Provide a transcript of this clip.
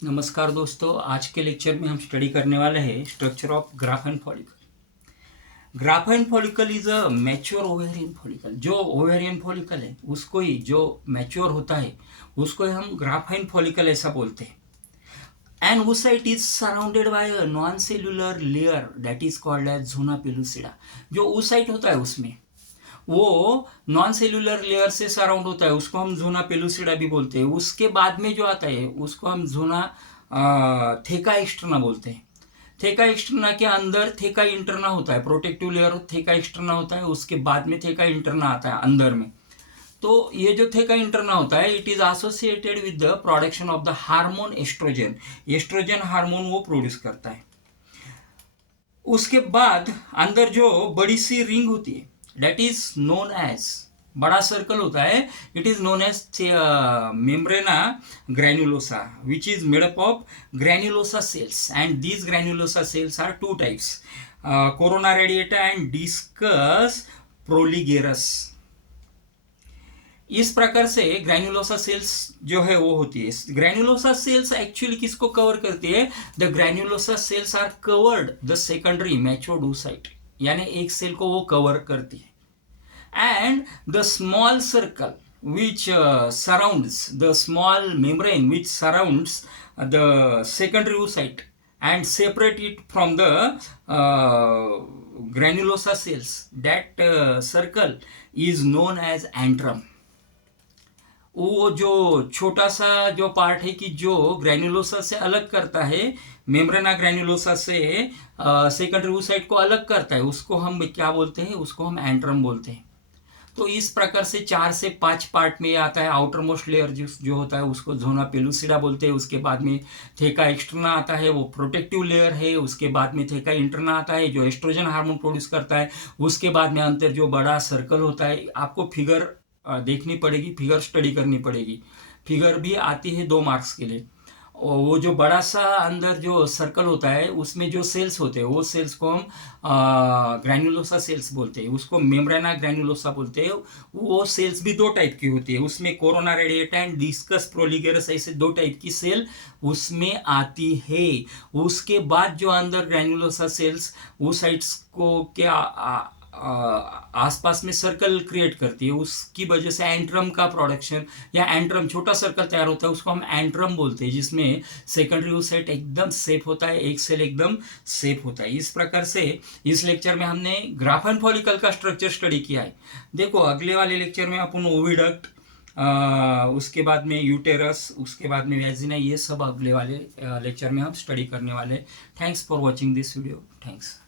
नमस्कार दोस्तों, आज के लेक्चर में हम स्टडी करने वाले हैं structure of Graafian follicle. Graafian follicle is a mature ovarian follicle. जो ओवेरियन फॉलिकल है उसको ही, जो मैच्योर होता है उसको ही हम ग्राफाइन फॉलिकल ऐसा बोलते हैं। And oocyte is surrounded by a non cellular layer that is called as zona pellucida. जो oocyte होता है उसमें वो नॉन सेल्यूलर लेयर से सराउंड होता है, उसको हम जोना पेलुसिडा भी बोलते हैं। उसके बाद में जो आता है उसको हम जोना थेका एक्सटर्ना बोलते हैं। थेका एक्सटर्ना के अंदर थेका इंटरना होता है, प्रोटेक्टिव लेयर थेका एक्सटर्ना होता है, उसके बाद में थेका इंटरना आता है अंदर में। तो ये जो थेका इंटरना होता है it is associated with the production of the hormone oestrogen. Oestrogen hormone वो प्रोड्यूस करता है। उसके बाद अंदर जो बड़ी सी रिंग होती है दैट इज नोन एज, बड़ा सर्कल होता है, it is known as membrana granulosa which is made up of granulosa cells. And these granulosa cells are two types, corona radiata and discus proligerus. इस प्रकार से granulosa sales जो है वो होती है। ग्रैन्युलोसा सेल्स एक्चुअली किसको कवर करती है? The granulosa cells are covered the secondary matured oocyte, यानी एक सेल को वो कवर करती है। And the small circle which surrounds the small membrane which surrounds the secondary oocyte and separate it from the granulosa cells, that circle is known as antrum। वो जो छोटा सा जो पार्ट है कि जो ग्रैन्युलोसा से अलग करता है, मेम्ब्रेना ग्रैन्युलोसा से सेकेंडरी oocyte को अलग करता है, उसको हम क्या बोलते हैं? उसको हम एंट्रम बोलते हैं। तो इस प्रकार से 4 से 5 पार्ट में आता है। आउटर मोस्ट लेयर जो होता है उसको जोना पेलुसिडा बोलते हैं। उसके बाद में थेका एक्सटर्ना आता है, वो प्रोटेक्टिव लेयर है। उसके बाद में थेका इंटरना आता है जो एस्ट्रोजन हार्मोन प्रोड्यूस करता है। उसके बाद में अंतर जो बड़ा सर्कल होता है, आपको फिगर देखनी पड़ेगी, फिगर स्टडी करनी पड़ेगी। फिगर भी आती है 2 मार्क्स के लिए। और वो जो बड़ा सा अंदर जो सर्कल होता है उसमें जो सेल्स होते हैं वो सेल्स को हम ग्रैन्युलोसा सेल्स बोलते हैं, उसको मेम्ब्रेना ग्रैन्युलोसा बोलते हैं। वो सेल्स भी 2 टाइप की होती है, उसमें कोरोना रेडिएटा एंड डिस्कस प्रोलिगेरस ऐसे 2 टाइप की सेल उसमें आती है। उसके बाद जो अंदर ग्रैन्युलोसा सेल्स वो साइट्स को क्या आसपास में सर्कल क्रिएट करती है, उसकी वजह से एंट्रम का प्रोडक्शन या एंट्रम छोटा सर्कल तैयार होता है, उसको हम एंट्रम बोलते हैं, जिसमें सेकेंडरी oocyte एकदम सेफ होता है, एक सेल एकदम सेफ होता है। इस प्रकार से इस लेक्चर में हमने ग्राफाइन फॉलिकल का स्ट्रक्चर स्टडी किया है। देखो अगले वाले लेक्चर में अपन ओविडक्ट, उसके बाद में यूटेरस, उसके बाद में वैजिना, ये सब अगले वाले लेक्चर में हम स्टडी करने वाले हैं। Thanks for watching this video. Thanks.